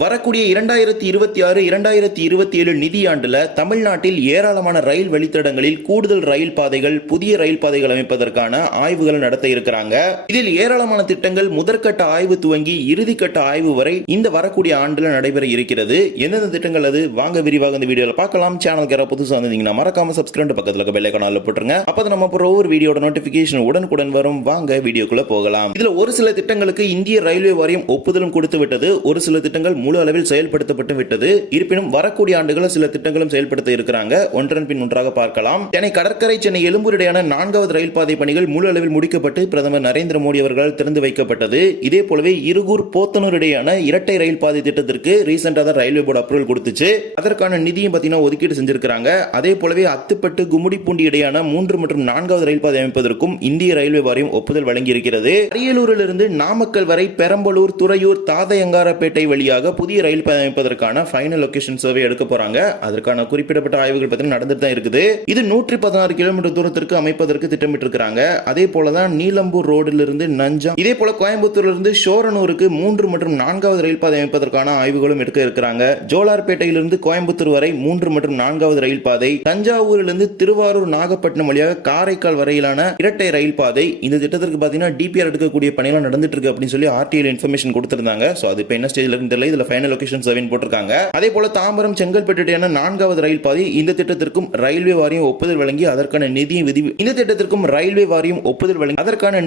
வரக்கூடிய 2026, 2027 நிதியாண்டுல தமிழ்நாட்டில் ஏராளமான ரயில் வழித்தடங்களில் கூடுதல் ரயில் பாதைகள், புதிய ரயில் பாதைகள் அமைப்பதற்கான ஆய்வுகள் நடத்த இருக்கிறாங்க. இதில் ஏராளமான திட்டங்கள் முதற்கட்ட ஆய்வு துவங்கி இறுதிக்கட்ட ஆய்வு வரை இந்த வரக்கூடிய ஆண்டுல நடைபெற இருக்கிறது. எந்தெந்த திட்டங்கள் அது வாங்க விரிவாக இந்த வீடியோல பார்க்கலாம். சேனலுக்கு யாராவது புதுசா வந்தீங்கன்னா மறக்காம சப்ஸ்கிரைப் பக்கத்துல இருக்க பெல் ஐகானை போட்டுருங்க. அப்பதான் நம்ம போற ஒவ்வொரு வீடியோட நோட்டிபிகேஷன் உடனுக்குடன் வரும். வாங்க வீடியோக்குள்ள போகலாம். இதுல ஒரு சில திட்டங்களுக்கு இந்திய ரயில்வே வாரியம் ஒப்புதலும் கொடுத்து விட்டது. ஒரு சில திட்டங்கள் முழு அளவில் செயல்படுத்தப்பட்டு விட்டது. இருப்பினும் வரக்கூடிய ஆண்டுகளில் சில திட்டங்களும் செயல்படுத்த இருக்கிறாங்க. ஒன்றன் பின் ஒன்றாக பார்க்கலாம். சென்னை கடற்கரை, சென்னை எழும்பூர் இடையான 4வது ரயில் பாதை பணிகள் முழு அளவில் முடிக்கப்பட்டு பிரதமர் நரேந்திர மோடி அவர்களால் திறந்து வைக்கப்பட்டது. இதே போலவே இருகூர் போத்தனூர் இடையான இரட்டை ரயில் பாதை திட்டத்திற்கு ரீசெண்டா தான் ரயில்வே போர்டு அப்ரூவல் கொடுத்துச்சு. அதற்கான நிதியும் பார்த்தீங்கன்னா ஒதுக்கீடு செஞ்சிருக்காங்க. அதே போலவே அத்துப்பட்டு கும்மிடிப்பூண்டி இடையான 3 மற்றும் 4வது ரயில் பாதை அமைப்பதற்கும் இந்திய ரயில்வே வாரியம் ஒப்புதல் வழங்கி இருக்கிறது. அரியலூரிலிருந்து நாமக்கல் வரை பெரம்பலூர், துறையூர், தாதையங்காரப்பேட்டை வழியாக புதிய ரயில் பாதை அமைப்பதற்கான ஃபைனல் லொகேஷன் சர்வே எடுக்க போறாங்க. அதற்கான குறிப்பிடப்பட்ட ஆய்வுகள் பார்த்தீங்கன்னா நடந்துட்டு தான் இருக்குது. இது 116 கிலோமீட்டர் தூரத்திற்கு அமைப்பதற்கு திட்டமிட்டு இருக்காங்க. அதே போலதான் நீலம்பூர் ரோடிலிருந்து நஞ்சம், இதே போல கோயம்புத்தூரிலிருந்து ஷோரனூருக்கு 3 மற்றும் 4வது ரயில் பாதை அமைப்பதற்கான ஆய்வுகளும் எடுக்க இருக்கிறாங்க. ஜோலார்பேட்டையிலிருந்து கோயம்புத்தூர் வரை 3 மற்றும் 4வது ரயில் பாதை, தஞ்சாவூரிலிருந்து திருவாரூர், நாகப்பட்டினம் வழியாக காரைக்கால் வரையிலான இரட்டை ரயில் பாதை. இந்த திட்டத்திற்கு பார்த்தீங்கன்னா டிபிஆர் எடுக்கக்கூடிய பணிகள் நடந்துட்டு இருக்கு அப்படின்னு சொல்லி ஆர்டிஐ இன்ஃபர்மேஷன் கொடுத்திருந்தாங்க. சோ அது இப்போ என்ன ஸ்டேஜ்ல இருந்து தெரியல. இதுல ஃபைனல் லொகேஷன் சர்வே போட்டிருக்காங்க. அதே போல தாம்பரம், செங்கல்பட்டு 4வது ரயில் பாதை, இந்த திட்டத்திற்கும் ரயில்வே வாரியம் ஒப்புதல் வழங்கி அதற்கான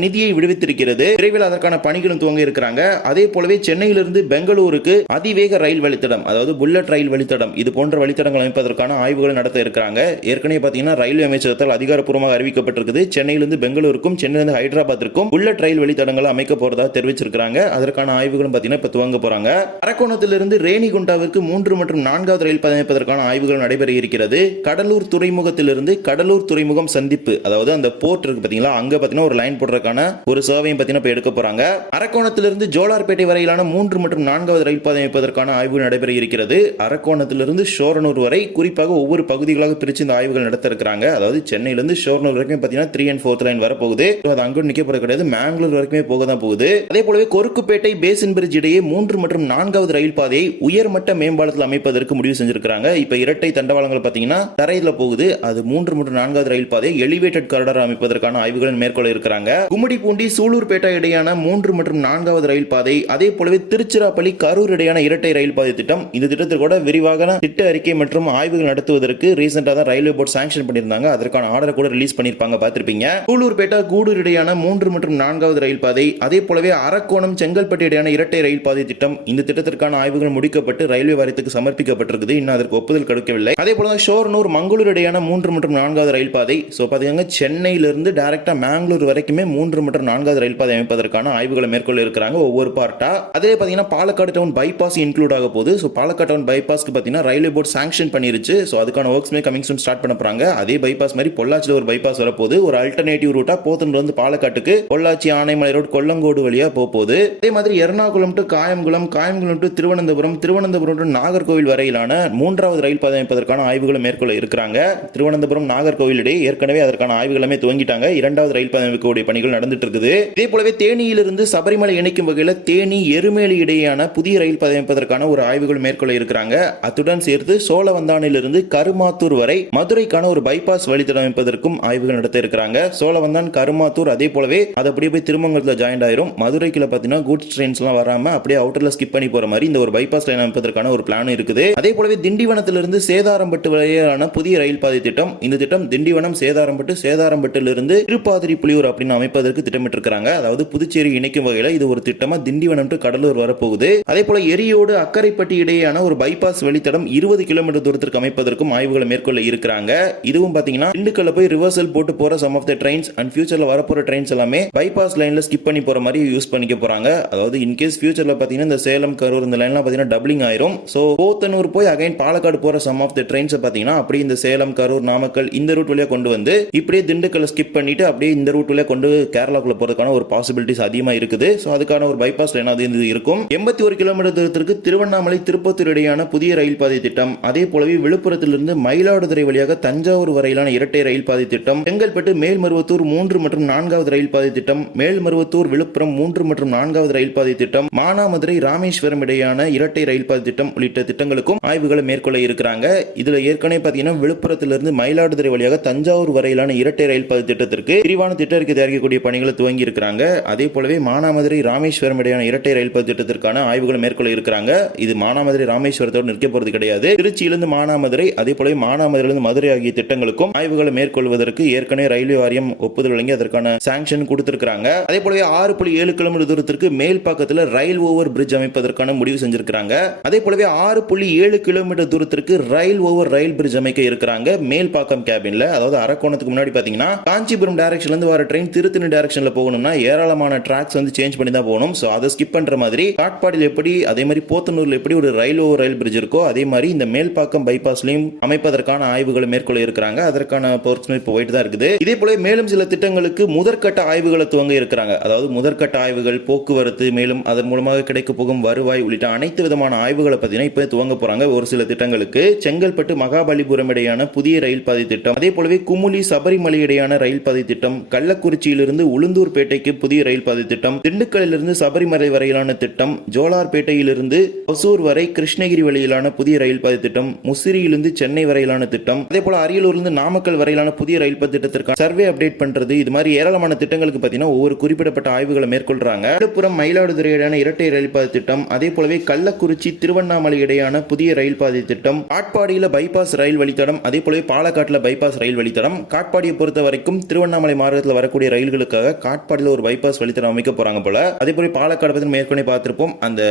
நிதியை விடுவித்திருக்கிறது. விரைவில் அதற்கான பணிகளும் துவங்க இருக்கிறாங்க. அதே போலவே சென்னையிலிருந்து பெங்களூருக்கு அதிவேக ரயில் வழித்தடம், அதாவது புல்லட் ரயில் வழித்தடம், இது போன்ற வழித்தடங்கள் அமைப்பதற்கான ஆய்வுகள் நடத்த இருக்கிறாங்க. ஏற்கனவே பாத்தீங்கன்னா ரயில்வே அமைச்சகத்தால் அதிகாரப்பூர்வமாக அறிவிக்கப்பட்டிருக்குது. சென்னையிலிருந்து பெங்களூருக்கும், சென்னையிலிருந்து ஹைதராபாத்திற்கும் புல்லட் ரயில் வழித்தடங்களை அமைக்க போறதா தெரிவிச்சிருக்காங்க. அதற்கான ஆய்வுகளும் பாத்தீங்கன்னா இப்ப துவங்க போறாங்க. அரக்கோணத்திலிருந்து ரேணிகுண்டாவிற்கு 3 மற்றும் 4வது ரயில் பாதை அமைப்பதற்கான ஆய்வுகள் நடைபெற இருக்கிறது. கடலூர் துறைமுகத்திலிருந்து கடலூர் துறைமுகம் சந்திப்பு, அதாவது அந்த போர்ட் இருக்கு பாத்தீங்களா, அங்க பாத்தீங்கன்னா ஒரு லைன் போடுறதுக்கான ஒரு சர்வேயும் பாத்தீங்கன்னா எடுக்க போறாங்க. அரக்கோணத்திலிருந்து ஜோலார்பேட்டை வரையிலான 3 மற்றும் 4வது ரயில் பாதை அமைப்பதற்கான ஆய்வு நடைபெற இருக்கிறது. அரக்கோணத்திலிருந்து ஷோரனூர் வரை குறிப்பாக ஒவ்வொரு பகுதிகளாக பிரிச்சு இந்த ஆய்வுகள் நடத்த இருக்கிறாங்க. அதாவது சென்னையிலிருந்து ஷோரனூர் வரைக்கும் பாத்தீங்கன்னா 3 and 4th லைன் வர போகுது. அது அங்க நிக்க போறது கிடையாது, மேங்களூர் வரைக்குமே போக தான் போகுது. அதே போலவே கொருக்குப்பேட்டை பேசின் பிரிட்ஜ் இடையே 3 மற்றும் 4வது ரயில் பாதையை உயர்மட்ட மேம்பாலத்தில் அமைப்பதற்கு முடிவு செஞ்சிருக்காங்க. இப்ப இரட்டை தண்டவாளங்கள் பாத்தீங்கன்னா தரையில போகுது. அது 3 மற்றும் 4வது ரயில் பாதை எலிவேட்டட் காரிடார் அமைப்பதற்கான ஆய்வுகள் மேற்கொள்ள இருக்கிறாங்க. கும்மிடிப்பூண்டி, சூலூர்பேட்டை இடையான 3 மற்றும் 4வது ரயில் பாதை, அதே போலவே திருச்சிராப்பள்ளி, கரூர் இடையான இரட்டை ரயில் பாதை திட்டம். இந்த திட்டத்தில் கூட விரிவாக திட்ட அறிக்கை மற்றும் ஆய்வுகள் நடத்துவதற்கு ரீசெண்டா தான் ரயில்வே போர்டு சாங்ஷன் பண்ணியிருந்தாங்க. அதற்கான ஆர்டர் கூட ரிலீஸ் பண்ணிருப்பாங்க, பார்த்திருப்பீங்க. சூலூர்பேட்டை, கூடூர் இடையான 3 மற்றும் 4வது ரயில் பாதை, அதே போலவே அரக்கோணம், செங்கல்பட்டு இடையான இரட்டை ரயில் பாதை திட்டம். இந்த திட்டத்திற்கான ஆய்வுகள் முடிக்கப்பட்டு ரயில்வே வாரியத்துக்கு சமர்ப்பிக்கப்பட்டிருக்குது. இன்னும் அதற்கு ஒப்புதல் கொடுக்கவில்லை. அதே போல ஷோரனூர், மங்களூர் இடையான 3 மற்றும் 4வது ரயில் பாதை. சோ பாத்தீங்கன்னா சென்னையிலிருந்து டைரக்டா மேங்களூர் வரைக்குமே 3 மற்றும் 4வது ரயில் பாதை அமைப்பதற்கான ஆய்வுகளை மேற்கொள்ள இருக்கிறாங்க ஒவ்வொரு பார்ட்டா. அதே பாத்தீங்கன்னா பாலக்காடு டவுன் பைபாஸ் இன்க்ளூட் ஆக போகுது. சோ பாலக்காடு டவுன் பைபாஸ்க்கு பாத்தீங்கன்னா ரயில்வே போர்டு சாங்ஷன் பண்ணிருச்சு. சோ அதுக்கான ஒர்க்ஸ்மே கமிங் சூன் ஸ்டார்ட் பண்ண போறாங்க. அதே பைபாஸ் மாதிரி பொள்ளாச்சியில் ஒரு பைபாஸ் வரப்போகுது. ஒரு அல்டர்னேட்டிவ் ரூட்டா போத்தனூர் வந்து பாலக்காட்டுக்கு, பொள்ளாச்சி, ஆனைமலை ரோடு, கொல்லங்கோடு வழியா போகுது. அதே மாதிரி Ernakulam to Kayamkulam, Kayamkulam to Thiruvananthapuram, Thiruvananthapuram to Nagercoil வரையிலான 3வது ரயில் பாதை அமைப்பதற்கான ஆய்வுகளை மேற்கொள்ள இருக்கிறாங்க. திருவனந்தபுரம், நாகர்கோவில் இடையே ஏற்கனவே அதற்கான ஆய்வுகளுமே துவங்கிட்டாங்க. 2வது ரயில் பாதை அமைக்கக்கூடிய பணிகள் நடந்துட்டு இருக்குது. இதே போலவே தேனியிலிருந்து சபரிமலை இணைக்கும் வகையில் தேனி, எருமேலி இடையேயான புதிய ரயில் பாதை அமைப்பதற்கான ஒரு ஆய்வுகள் மேற்கொள்ள இருக்கிறாங்க. அத்துடன் சேர்த்து சோழவந்தானிலிருந்து கருமாத்தூர் வரை மதுரைக்கான ஒரு பைபாஸ் வழித்தடம் அமைப்பதற்கும் ஆய்வுகள் நடத்த இருக்கிறாங்க. சோழவந்தான், கருமாத்தூர், அதே போலவே அது அப்படியே போய் திருமங்கலத்தில் ஜாயின் ஆயிரும். மதுரைக்குள்ள பாத்தீங்கன்னா கூட்ஸ் ட்ரெயின்ஸ் எல்லாம் வராம அப்படியே அவுட்டர்ல ஸ்கிப் பண்ணி போற மாதிரி இந்த ஒரு பைபாஸ் லைன் அமைப்பதற்கான ஒரு பிளான் இருக்குது. அதே போலவே திண்டிவனத்திலிருந்து சேதாரம்பட்டு வரையிலான புதிய ரயில் பாதை திட்டம். இந்த திட்டம் திண்டிவனம், சேதாரம்பட்டு, சேதாரம்பட்டிலிருந்து திருப்பாதிரி புலியூர் அப்படின்னு அமைப்பதற்கு திட்டமிட்டு இருக்காங்க. அதாவது புதுச்சேரி இணைக்கும் வகையில் இது ஒரு திட்டமா திண்டிவனம் டு கடலூர் வரப்போகுது. அதே போல எரியோடு, அக்கரைப்பட்டி இடையேயான ஒரு பைபாஸ் வழித்தடம் 20 கிலோமீட்டர் தூரத்திற்கு அமைப்பதற்கும் ஆய்வுகளை மேற்கொள்ள இருக்கிறாங்க. இதுவும் பாத்தீங்கன்னா திண்டுக்கல்ல போய் ரிவர்சல் போட்டு போற some of the trains and ஃபியூச்சர்ல வரப்போற ட்ரெயின்ஸ் எல்லாமே பைபாஸ் லைன்ல ஸ்கிப் பண்ணி போற மாதிரி யூஸ் பண்ணிக்க போறாங்க. அதாவது இன்கேஸ் ஃபியூச்சர்ல பாத்தீங்கன்னா இந்த சேலம், கரூர் இந்த லைன்லாம் பாத்தீங்கன்னா டபுளிங் ஆயிரும். சோ போத்தனூர் போய் அகைன் பாலக்காடு போற சம் ஆஃப் த ட்ரெயின்ஸ் பாத்தீங்கன்னா அப்படியே இந்த சேலம், கரூர், நாமக்கல் இந்த ரூட் வழியா கொண்டு வந்து இப்படியே திண்டுக்கல்ல ஸ்கிப் பண்ணிட்டு அப்படியே இந்த ரூட் வழியா கொண்டு கேரளாக்குள்ள போறதுக்கான ஒரு பாசிபிலிட்டிஸ் அதிகமா இருக்குது. சோ அதுக்கான ஒரு பைபாஸ் லைன் அது இருக்கும். 81 கிலோமீட்டர் தூரத்திற்கு திருவண்ணாமலை, திருப்பத்தூர் இடையான புதிய ரயில் பாதை திட்டம். அதே போலவே விழுப்புரத்திலிருந்து மயிலாடுதுறை வழியாக தஞ்சாவூர் வரையிலான இரட்டை ரயில் பாதை திட்டம். செங்கல்பட்டு, மேல்மருவத்தூர் 3 மற்றும் 4வது ரயில் பாதை திட்டம். மேல்மருவத்தூர், விழுப்புரம் 3 மற்றும் 4வது ரயில் பாதை திட்டம். மானாமதுரை, ராமேஸ்வரம் இடையே இடையான இரட்டை ரயில் பாதை திட்டம் உள்ளிட்ட திட்டங்களுக்கும் ஆய்வுகளை மேற்கொள்ள இருக்கிறாங்க. இதுல ஏற்கனவே பாத்தீங்கன்னா விழுப்புரத்திலிருந்து மயிலாடுதுறை வழியாக தஞ்சாவூர் வரையிலான இரட்டை ரயில் பாதை திட்டத்திற்கு விரிவான திட்ட அறிக்கை தயாரிக்கக்கூடிய பணிகளை துவங்கி இருக்கிறாங்க. அதே போலவே மானாமதுரை ராமேஸ்வரம் இடையான இரட்டை ரயில் பாதை திட்டத்திற்கான ஆய்வுகளை மேற்கொள்ள இருக்கிறாங்க. இது மானாமதுரை ராமேஸ்வரத்தோடு நிற்க போறது கிடையாது. திருச்சியிலிருந்து மானாமதுரை, அதே போலவே மானாமதுரையிலிருந்து மதுரை ஆகிய திட்டங்களுக்கும் ஆய்வுகளை மேற்கொள்வதற்கு ஏற்கனவே ரயில்வே வாரியம் ஒப்புதல் வழங்கி அதற்கான சாங்ஷன் கொடுத்திருக்காங்க. அதே போலவே 6.7 கிலோமீட்டர் தூரத்திற்கு மேல் பாக்கத்தில் ரயில் ஓவர் பிரிட்ஜ் அமைப்பதற்கான முடிவு செஞ்சிருக்காங்க. அதே போலவே 6.7 கிலோமீட்டர் தூரத்திற்கு ரயில் ஓவர் ரயில் பிரிட்ஜ் அமைக்க இருக்கிறாங்க மேல் பாக்கம் கேபின்ல. அதாவது அரக்கோணத்துக்கு முன்னாடி பாத்தீங்கன்னா காஞ்சிபுரம் டைரக்ஷன்ல இருந்து வர ட்ரெயின் திருத்தணி டைரக்ஷன்ல போகணும்னா ஏராளமான ட்ராக்ஸ் வந்து சேஞ்ச் பண்ணி தான் போகணும். சோ அதை ஸ்கிப் பண்ற மாதிரி காட்பாடியில் எப்படி, அதே மாதிரி போத்தனூர்ல எப்படி ஒரு ரயில் ஓவர் ரயில் பிரிட்ஜ் இருக்கோ அதே மாதிரி இந்த மேல்பாக்கம் பைபாஸ்லயும் அமைப்பதற்கான ஆய்வுகளை மேற்கொள்ள இருக்கிறாங்க. அதற்கான பொருட்கள் இப்போ போயிட்டு தான் இருக்குது. இதே போல மேலும் சில திட்டங்களுக்கு முதற்கட்ட ஆய்வுகளை துவங்க இருக்கிறாங்க. அதாவது முதற்கட்ட ஆய்வுகள், போக்குவரத்து, மேலும் அதன் மூலமாக கிடைக்க போகும் வருவாய் உள்ளிட்ட அனைத்து விதமான ஆய்வுகளை பத்தினா இப்ப துவங்க போறாங்க. ஒரு சில திட்டங்களுக்கு செங்கல்பட்டு மகாபலிபுரம் இடையான புதிய ரயில் பாதை திட்டம், அதே போலவே குமுளி சபரிமலை இடையான ரயில் பாதை திட்டம், கள்ளக்குறிச்சியிலிருந்து உளுந்தூர்பேட்டைக்கு புதிய ரயில் பாதை திட்டம், திண்டுக்கல்லிலிருந்து சபரிமலை வரையிலான திட்டம், ஜோலார்பேட்டையிலிருந்து ஒசூர் வரை கிருஷ்ணகிரி வரையிலான புதிய ரயில் பாதை திட்டம், முசிறியிலிருந்து சென்னை வரையிலான திட்டம், அதே போல அரியலூரிலிருந்து நாமக்கல் வரையிலான புதிய ரயில் பாதை திட்டத்திற்கான சர்வே அப்டேட் பண்றது, இது மாதிரி ஏராளமான திட்டங்களுக்கு பார்த்தீங்கன்னா ஒவ்வொரு குறிப்பிடப்பட்ட ஆய்வுகளை மேற்கொள்றாங்க. விழுப்புரம் மயிலாடுதுறை இடையான இரட்டை ரயில் பாதை திட்டம், அதே போலவே கள்ளக்குறிச்சி திருவண்ணாமலை இடையான புதிய ரயில் பாதை திட்டம், காட்பாடியில் பைபாஸ் ரயில் வழித்தடம், அதே போலவே பாலக்காட்டில் பைபாஸ் ரயில் வழித்தடம். காட்பாடியை பொறுத்த வரைக்கும் திருவண்ணாமலை மார்க்கத்தில் வரக்கூடிய ரயில்களுக்காக காட்பாடியில் ஒரு பைபாஸ் வழித்தடம் அமைக்க போறாங்க போல. அதே போல பாலக்காடு பற்றி மேற்கொண்டு பார்த்திருப்போம். அந்த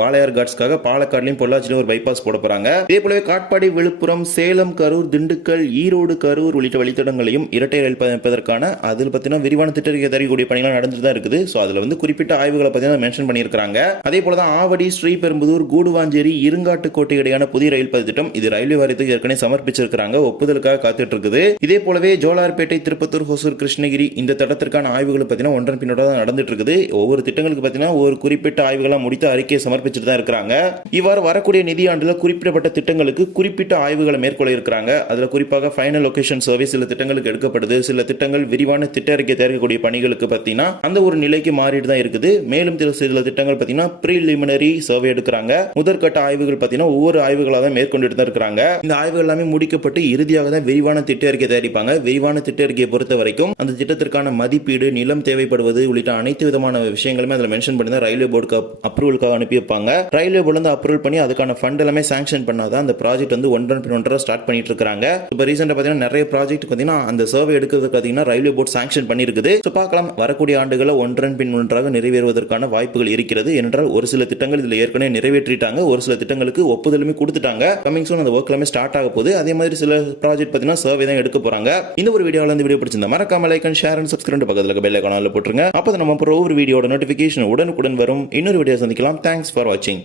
வாளையார் காட்ஸ்க்காக பாலக்காடுலையும் பொள்ளாச்சியிலும் ஒரு பைபாஸ் போட போறாங்க. இதே போலவே காட்பாடி, விழுப்புரம், சேலம், கரூர், திண்டுக்கல், ஈரோடு, கரூர் உள்ளிட்ட வழித்தடங்களையும் இரட்டை ரயில் அமைப்பதற்கான அதில் பார்த்தீங்கன்னா விரிவான திட்டறிக்கை தரக்கூடிய பணிகள் நடந்துட்டு தான் இருக்குது. ஸோ அதில் வந்து குறிப்பிட்ட ஆய்வுகளை பார்த்தீங்கன்னா மென்ஷன் பண்ணியிருக்காங்க. அதே போல தான் ஆவடி, ஸ்ரீபெரும்புதூர், கூடுவாஞ்சேரி, இருங்காட்டுக்கோட்டை இடையான புதிய ரயில் பாதை திட்டம் இது ரயில்வே வாரியத்துக்கு ஏற்கனவே சமர்ப்பிச்சிருக்காங்க, ஒப்புதலுக்காக காத்துட்டு இருக்குது. இதே போலவே ஜோலார்பேட்டை, திருப்பத்தூர், ஹொசூர், கிருஷ்ணகிரி இந்த திட்டத்திற்கான ஆய்வுகள் பார்த்தீங்கன்னா ஒன்றன் பின்னோட தான் நடந்துட்டு இருக்குது. ஒவ்வொரு திட்டங்களுக்கு பார்த்தீங்கன்னா ஒரு குறிப்பிட்ட ஆய்வுகளை முடித்து அறிக்கையை சமர்ப்பிச்சுட்டு தான் இருக்கிறாங்க. இவ்வாறு வரக்கூடிய நிதியாண்டில் குறிப்பிடப்பட்ட திட்டங்களுக்கு குறிப்பிட்ட ஆய்வுகளை மேற்கொள்ள இருக்கிறாங்க. அதில் குறிப்பாக ஃபைனல் லொகேஷன் சர்வே சில திட்டங்களுக்கு எடுக்கப்படுது. சில திட்டங்கள் விரிவான திட்ட அறிக்கை தயாரிக்கக்கூடிய பணிகளுக்கு பார்த்தீங்கன்னா அந்த ஒரு நிலைக்கு மாறிட்டு தான் இருக்குது. மேலும் சில திட்டங்கள் பார்த்தீங்கன்னா ப்ரீலிமினரி சர்வே எடுக்கிறாங்க. முதற்கட்ட ஆய்வுகள் பார்த்தீங்கன்னா ஒவ்வொரு ஆய்வுகளாக தான் மேற்கொண்டு தான் இருக்கிறாங்க. இந்த ஆய்வுகள் எல்லாமே முடிக்கப்பட்டு இறுதியாக தான் விரிவான திட்ட அறிக்கை தயாரிப்பாங்க. விரிவான திட்ட அறிக்கையை பொறுத்த வரைக்கும் அந்த திட்டத்திற்கான மதிப்பீடு, நிலம் தேவைப்படுவது உள்ளிட்ட அனைத்து விதமான விஷயங்களுமே அதில் மென்ஷன் பண்ணி தான் ரயில்வே போர்டுக்கு அப்ரூவலுக்காக அனுப்பி வைப்பாங்க. ரயில்வே போர்டு வந்து அப்ரூவல் பண்ணி அதுக்கான ஃபண்ட் எல்லாமே சாங்ஷன் பண்ணாதான் அந்த ப்ராஜெக்ட் வந்து ஒன்றன் பின் ஒன்றரை ஸ்டார்ட் பண்ணிட்டு இருக்காங்க. இப்போ ரீசெண்டாக பார்த்தீங்கன்னா நிறைய ப்ராஜெக்ட் பார்த்தீங்கன்னா அந்த சர்வே எடுக்கிறதுக்கு பார்த்தீங்கன்னா ரயில்வே போர்டு சாங்ஷன் பண்ணியிருக்குது. ஸோ பார்க்கலாம் வரக்கூடிய ஆண்டுகளில் ஒன்றன் பின் ஒன்றாக நிறைவேறுவதற்கான வாய்ப்புகள் இருக்கிறது. என்றால் ஒரு சில திட்டங்கள் இதில் ஏற்கனவே நிறைவேற்றிட்டாங்க, ஒரு சில திட்டங்களுக்கு ஒப்புதலுமே கொடுத்துட்டாங்க. கமிங் சூன் அந்த ஒர்க் எல்லாமே ஸ்டார்ட் ஆக போகுது. அதே மாதிரி சில ப்ராஜெக்ட் பார்த்தீங்கன்னா சர்வே தான் எடுக்க போறாங்க. இந்த ஒரு வீடியோவில் இந்த வீடியோ பிடிச்சிருந்தா மறக்காம like and share and subscribe பக்கத்தில் பெல் ஐகானில் போட்டுருங்க. அப்போ நம்ம ஒவ்வொரு வீடியோட நோட்டிஃபிகேஷன் உடனுக்குடன் வரும். இன்னொரு வீடியோ சந்திக்கலாம். தேங்க்ஸ் ஃபார் வாட்சிங்.